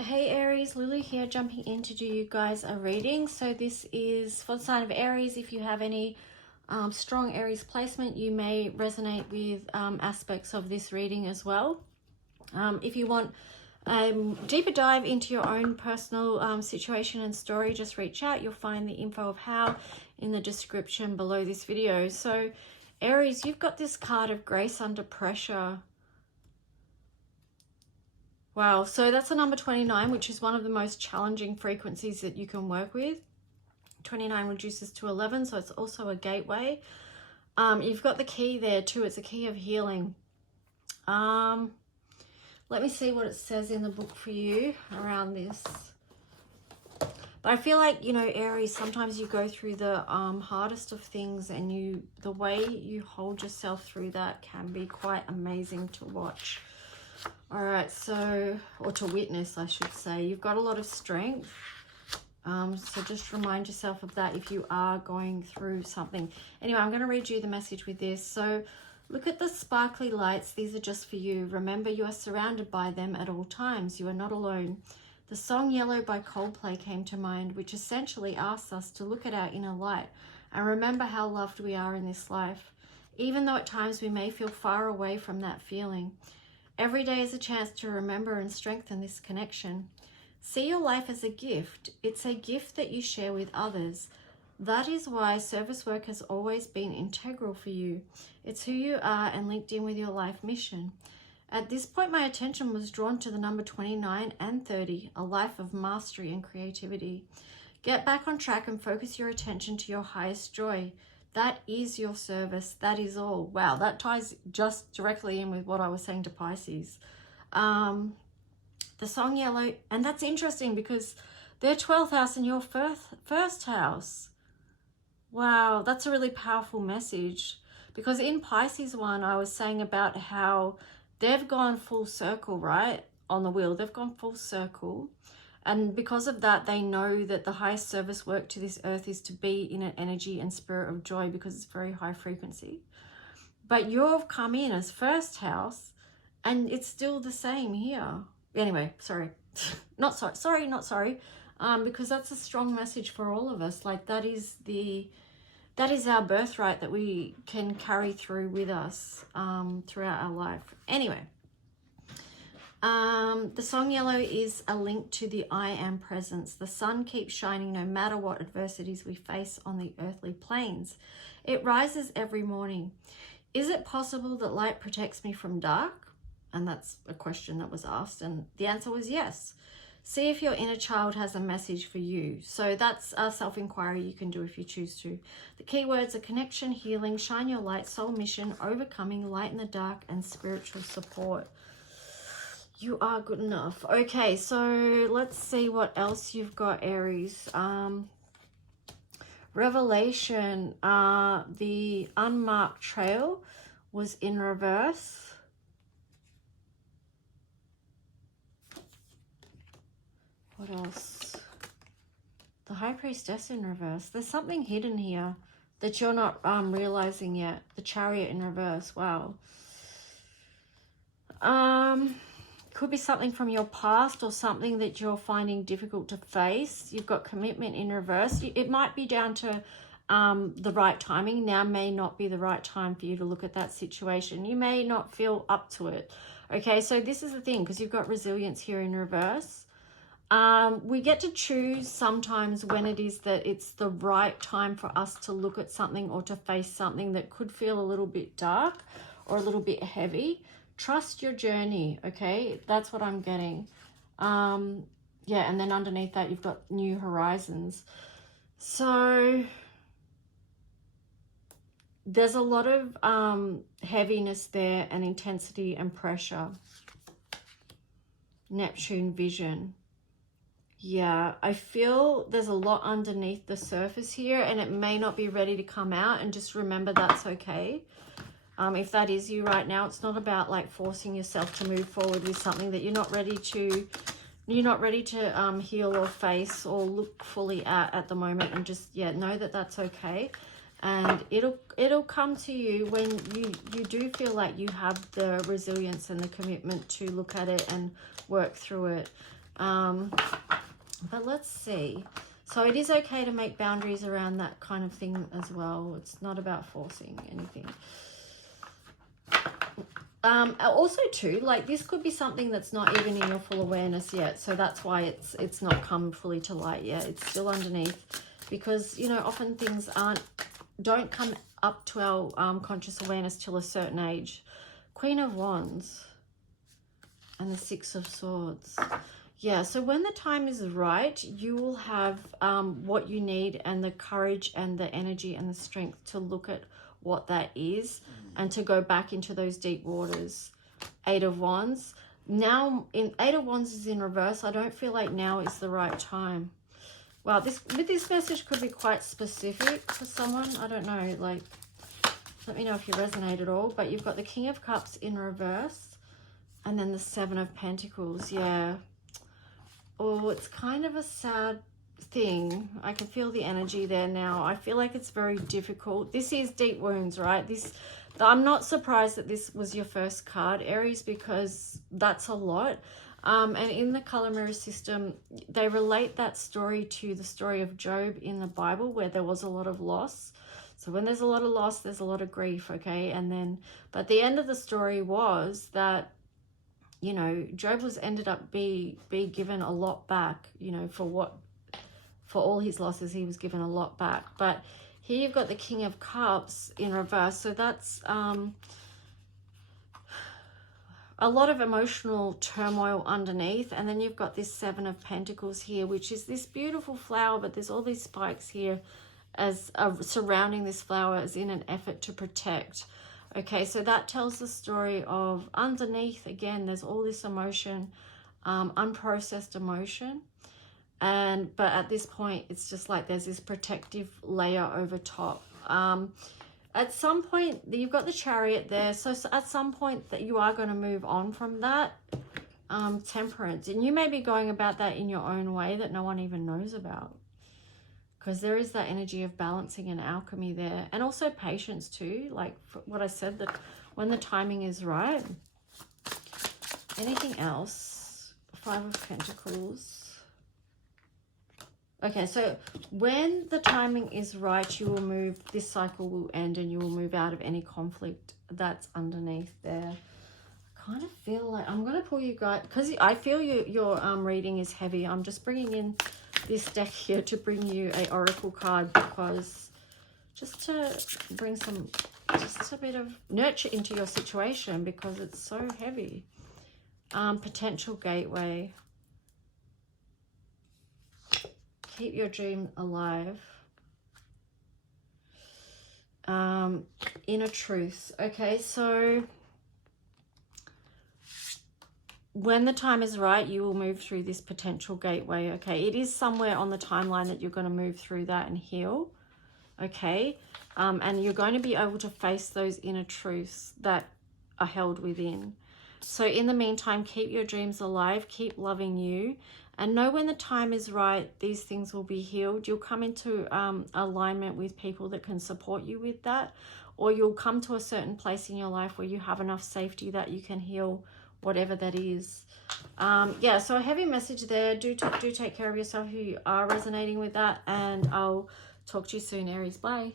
Hey Aries, Lulu here, jumping in to do you guys a reading. So this is for the sign of Aries. If you have any strong Aries placement, you may resonate with aspects of this reading as well. If you want a deeper dive into your own personal situation and story, just reach out. You'll find the info of how in the description below this video. So Aries, you've got this card of grace under pressure. Wow, so that's a number 29, which is one of the most challenging frequencies that you can work with. 29 reduces to 11, so it's also a gateway. You've got the key there too. It's a key of healing. Let me see what it says in the book for you around this. But I feel like, you know, Aries, sometimes you go through the hardest of things, and the way you hold yourself through that can be quite amazing to watch. All right, so, or to witness, I should say. You've got a lot of strength. So just remind yourself of that if you are going through something. Anyway, I'm going to read you the message with this. So look at the sparkly lights. These are just for you. Remember, you are surrounded by them at all times. You are not alone. The song Yellow by Coldplay came to mind, which essentially asks us to look at our inner light and remember how loved we are in this life, even though at times we may feel far away from that feeling. Every day is a chance to remember and strengthen this connection. See your life as a gift. It's a gift that you share with others. That is why service work has always been integral for you. It's who you are and linked in with your life mission. At this point, my attention was drawn to the number 29 and 30, a life of mastery and creativity. Get back on track and focus your attention to your highest joy. That is your service. That is all. Wow, that ties just directly in with what I was saying to Pisces. The song Yellow, and that's interesting because their 12th house and your first house. Wow, that's a really powerful message, because in Pisces one, I was saying about how they've gone full circle, right? On the wheel, they've gone full circle. And because of that, they know that the highest service work to this earth is to be in an energy and spirit of joy, because it's very high frequency. But you've come in as first house, and it's still the same here. Anyway, sorry. Not sorry. Because that's a strong message for all of us. Like that is our birthright that we can carry through with us throughout our life. Anyway. The song Yellow is a link to the I am presence. The sun keeps shining no matter what adversities we face on the earthly planes. It rises every morning. Is it possible that light protects me from dark? And that's a question that was asked, and the answer was yes. See if your inner child has a message for you. So that's a self-inquiry you can do if you choose to. The keywords are connection, healing, shine your light, soul mission, overcoming, light in the dark, and spiritual support. You are good enough. Okay, so let's see what else you've got, Aries. Revelation, the unmarked trail was in reverse. What else? The High Priestess in reverse. There's something hidden here that you're not realizing yet. The Chariot in reverse. Wow. Could be something from your past or something that you're finding difficult to face. You've got commitment in reverse. It might be down to the right timing. Now may not be the right time for you to look at that situation. You may not feel up to it. Okay, so this is the thing, because you've got resilience here in reverse. We get to choose sometimes when it is that it's the right time for us to look at something or to face something that could feel a little bit dark or a little bit heavy. Trust your journey, okay? That's what I'm getting. Yeah, and then underneath that, you've got new horizons. So there's a lot of heaviness there and intensity and pressure. Neptune vision. Yeah, I feel there's a lot underneath the surface here, and it may not be ready to come out, and just remember that's okay. If that is you right now, it's not about like forcing yourself to move forward with something that you're not ready to heal or face or look fully at the moment, and just, yeah, know that that's okay. And it'll come to you when you do feel like you have the resilience and the commitment to look at it and work through it. But let's see. So it is okay to make boundaries around that kind of thing as well. It's not about forcing anything. Also too, like this could be something that's not even in your full awareness yet. So that's why it's not come fully to light yet. It's still underneath, because, you know, often things don't come up to our conscious awareness till a certain age. Queen of Wands and the Six of Swords. Yeah, so when the time is right, you will have what you need and the courage and the energy and the strength to look at what that is and to go back into those deep waters. Eight of Wands. Now, Eight of Wands is in reverse. I don't feel like now is the right time. Wow, this message could be quite specific for someone. I don't know, like, let me know if you resonate at all. But you've got the King of Cups in reverse and then the Seven of Pentacles. Yeah. Oh, it's kind of a sad thing. I can feel the energy there now. I feel like it's very difficult. This is deep wounds, right? I'm not surprised that this was your first card, Aries, because that's a lot. And in the color mirror system, they relate that story to the story of Job in the Bible, where there was a lot of loss. So when there's a lot of loss, there's a lot of grief, okay? And then, but the end of the story was that, you know, Job ended up be given a lot back, you know, for all his losses, he was given a lot back. But here you've got the King of Cups in reverse. So that's a lot of emotional turmoil underneath. And then you've got this Seven of Pentacles here, which is this beautiful flower, but there's all these spikes here as surrounding this flower as in an effort to protect. Okay, so that tells the story of underneath, again, there's all this emotion, unprocessed emotion. But at this point, it's just like there's this protective layer over top. At some point, you've got the Chariot there. So at some point that you are going to move on from that. Temperance. And you may be going about that in your own way that no one even knows about. Because there is that energy of balancing and alchemy there. And also patience too. Like what I said, that when the timing is right. Anything else? Five of Pentacles. Okay, so when the timing is right, you will move, this cycle will end and you will move out of any conflict that's underneath there. I kind of feel like I'm going to pull you guys, because I feel your reading is heavy. I'm just bringing in this deck here to bring you a oracle card, because just to bring just a bit of nurture into your situation, because it's so heavy. Potential gateway. Keep your dream alive. Inner truth. Okay, so when the time is right, you will move through this potential gateway. Okay, it is somewhere on the timeline that you're going to move through that and heal. Okay, and you're going to be able to face those inner truths that are held within. So in the meantime, keep your dreams alive, keep loving you, and know when the time is right, these things will be healed. You'll come into alignment with people that can support you with that, or you'll come to a certain place in your life where you have enough safety that you can heal whatever that is. Yeah, so a heavy message there. Do take care of yourself if you are resonating with that, and I'll talk to you soon, Aries. Bye.